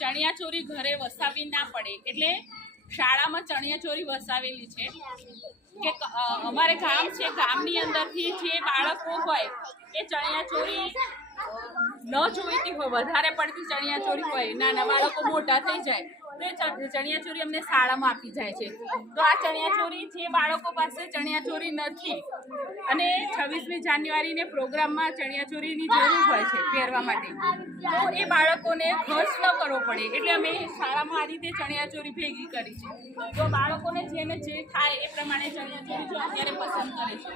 ચણિયાચોરી ઘરે વસાવી ના પડે. એટલે શાળામાં ચણિયાચોરી વસાવેલી છે. કે અમારે ગામ છે, ગામની અંદરથી જે બાળકો હોય, એ ચણિયાચોરી ન જોઈતી હોય, વધારે પડતી ચણિયાચોરી હોય, નાના બાળકો મોટા થઈ જાય તો ચણિયાચોરી અમને શાળામાં આપી જાય છે. તો આ ચણિયાચોરી જે બાળકો પાસે ચણિયાચોરી નથી. અને છવ્વીસમી જાન્યુઆરીને પ્રોગ્રામમાં ચણિયાચોરીની જરૂર હોય છે પહેરવા માટે. તો એ બાળકોને ખર્ચ ન કરવો પડે. એટલે અમે શાળામાં આ રીતે ચણિયાચોરી ભેગી કરી છે. તો બાળકોને જેને જે થાય એ પ્રમાણે ચણિયાચોરી જો અત્યારે પસંદ કરે છે.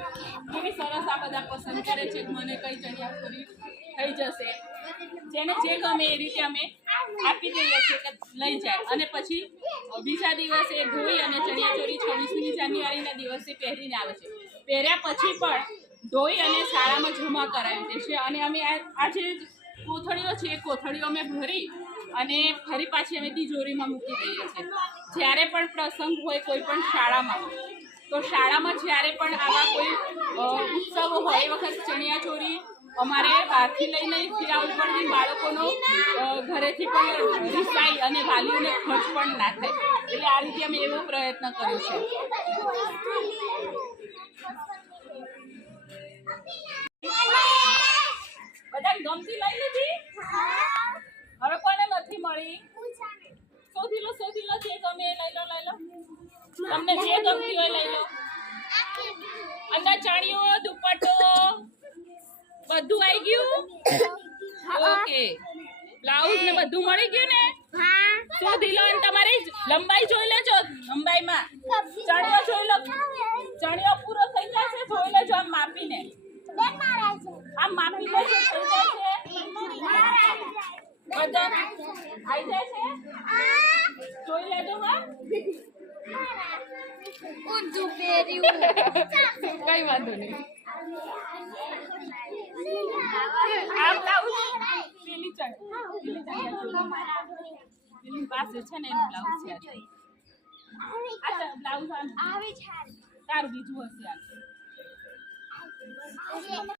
કેવી સરસ આ બધા પસંદ કરે છે. મને કઈ ચણિયાચોરી થઈ જશે. જેને જે ગમે એ રીતે અમે આપી દઈએ છીએ કે લઈ જાય. અને પછી બીજા દિવસે ધોઈ અને ચણિયાચોળી છવ્વીસમી જાન્યુઆરીના દિવસે પહેરીને આવે છે. પહેર્યા પછી પણ ધોઈ અને શાળામાં જમા કરાવી દે છે. અને અમે આ જે કોથળીઓ છે એ કોથળીઓ અમે ભરી અને ફરી પાછી અમે તિજોરીમાં મૂકી દઈએ છીએ. જ્યારે પણ પ્રસંગ હોય કોઈ પણ શાળામાં. તો શાળામાં જ્યારે પણ આવા કોઈ ઉત્સવ હોય એ વખત ચણિયાચોરી અમારે બહારથી લઈને ફિરાવવું પડતી બાળકોનો ઘરેથી પણ રિસાઈ અને વાલીઓને ખર્ચ પણ ના થાય એટલે આ રીતે અમે એવો પ્રયત્ન કર્યો છે. બધાને ગમતી લઈ લીધી? હવે નથી મળી? સૌથી લો સૌથી લો જે ગમે લઈ લો લઈ લો. તમને જે ગમતી હોય લઈ લો. અંદર ચણિયો દુપટ્ટો બધું આવી ગયું? ઓકે. બ્લાઉઝ ને બધું મળી ગયું ને? શોધી લો અને તમારી લંબાઈ જોઈ લેજો. લંબાઈમાં ચણિયો જોઈ લો. ચણિયો પૂરો થઈ જશે જોઈ લેજો આમ માપીને. આમ માપી લેજો થઈ જાય છે. બધા આવી જાય છે? જોઈ લેજો હા. ઊંધું પહેર્યું કઈ વાંધો નહીં. આ બ્લાઉઝ પેલી ચણ પેલી ચણિયાચોળી. પેલી પાસે છે ને એનું બ્લાઉઝ છે આ. આ બ્લાઉઝ આમ છે તારું બીજું હશે આ